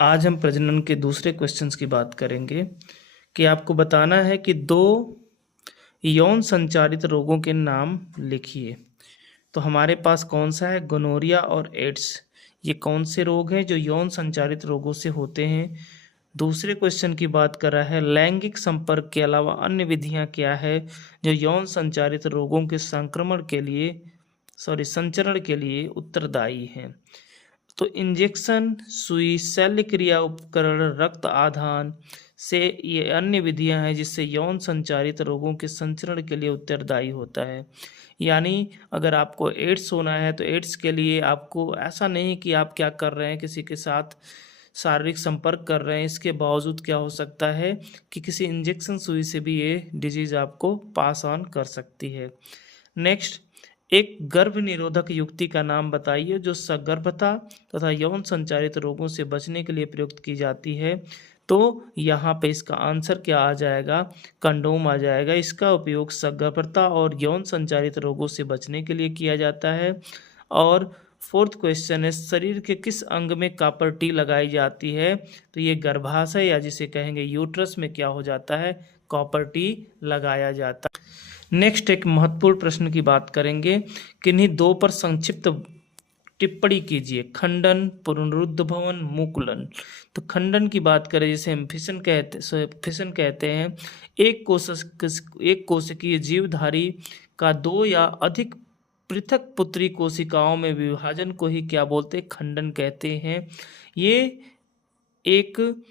आज हम प्रजनन के दूसरे क्वेश्चंस की बात करेंगे कि आपको बताना है कि दो यौन संचारित रोगों के नाम लिखिए। तो हमारे पास कौन सा है, गोनोरिया और एड्स। ये कौन से रोग हैं जो यौन संचारित रोगों से होते हैं। दूसरे क्वेश्चन की बात कर रहा है लैंगिक संपर्क के अलावा अन्य विधियां क्या है जो यौन संचारित रोगों के संचरण के लिए उत्तरदायी हैं। तो इंजेक्शन, सुई, शल्य क्रिया उपकरण, रक्त आधान से ये अन्य विधियां हैं जिससे यौन संचारित रोगों के संचरण के लिए उत्तरदायी होता है। यानी अगर आपको एड्स होना है तो एड्स के लिए आपको ऐसा नहीं कि आप क्या कर रहे हैं, किसी के साथ शारीरिक संपर्क कर रहे हैं, इसके बावजूद क्या हो सकता है कि किसी इंजेक्शन सुई से भी ये डिजीज आपको पास ऑन कर सकती है। नेक्स्ट, एक गर्भ निरोधक युक्ति का नाम बताइए जो सगर्भता तथा यौन संचारित रोगों से बचने के लिए प्रयुक्त की जाती है। तो यहाँ पे इसका आंसर क्या आ जाएगा, कंडोम आ जाएगा। इसका उपयोग सगर्भता और यौन संचारित रोगों से बचने के लिए किया जाता है। और फोर्थ क्वेश्चन है शरीर के किस अंग में कॉपर टी लगाई जाती है। तो ये गर्भाशय या जिसे कहेंगे यूट्रस में क्या हो जाता है, कॉपर टी लगाया जाता है। नेक्स्ट, एक महत्वपूर्ण प्रश्न की बात करेंगे, किन्हीं दो पर संक्षिप्त टिप्पणी कीजिए। खंडन, पुनरुद्भवन, मुकुलन। तो खंडन की बात करें जिसे हम फिशन कहते हैं। एक कोशिकीय जीवधारी का दो या अधिक पृथक पुत्री कोशिकाओं में विभाजन को ही क्या बोलते हैं, खंडन कहते हैं। ये एक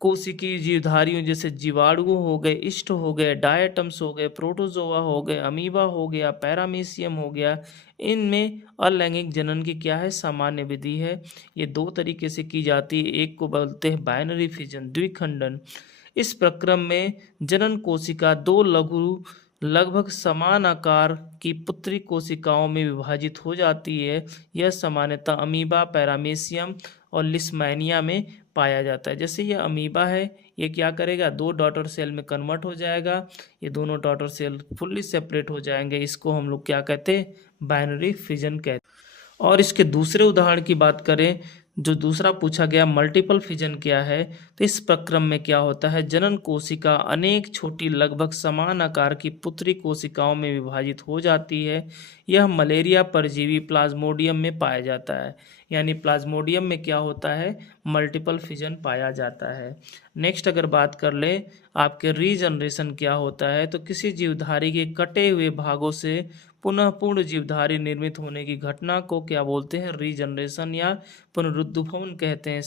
कोशिकीय जीवधारियों जैसे जीवाणु हो गए, इष्ट हो गए, डायटम्स हो गए, प्रोटोजोआ हो गए, अमीबा हो गया, पैरामीशियम हो गया, इनमें अलैंगिक जनन की क्या है, सामान्य विधि है। ये दो तरीके से की जाती है। एक को बोलते हैं बाइनरी फिजन, द्विखंडन। इस प्रक्रम में जनन कोशिका दो लगभग समान आकार की पुत्री कोशिकाओं में विभाजित हो जाती है। यह सामान्यतः अमीबा, पैरामीशियम और लिस्मैनिया में पाया जाता है। जैसे ये अमीबा है, ये क्या करेगा, दो डॉटर सेल में कन्वर्ट हो जाएगा। ये दोनों डॉटर सेल फुल्ली सेपरेट हो जाएंगे। इसको हम लोग क्या कहते हैं, बाइनरी फिजन कहते हैं। और इसके दूसरे उदाहरण की बात करें, जो दूसरा पूछा गया मल्टीपल फिजन क्या है, तो इस प्रक्रम में क्या होता है, जनन कोशिका अनेक छोटी लगभग समान आकार की पुत्री कोशिकाओं में विभाजित हो जाती है। यह मलेरिया परजीवी प्लाज्मोडियम में पाया जाता है। यानी प्लाज्मोडियम में क्या होता है, मल्टीपल फिजन पाया जाता है। नेक्स्ट अगर बात कर ले आपके रीजनरेशन क्या होता है, तो किसी जीवधारी के कटे हुए भागों से पुनः पूर्ण जीवधारी निर्मित होने की घटना को क्या बोलते हैं, रीजनरेशन या पुनरुद्भवन कहते हैं।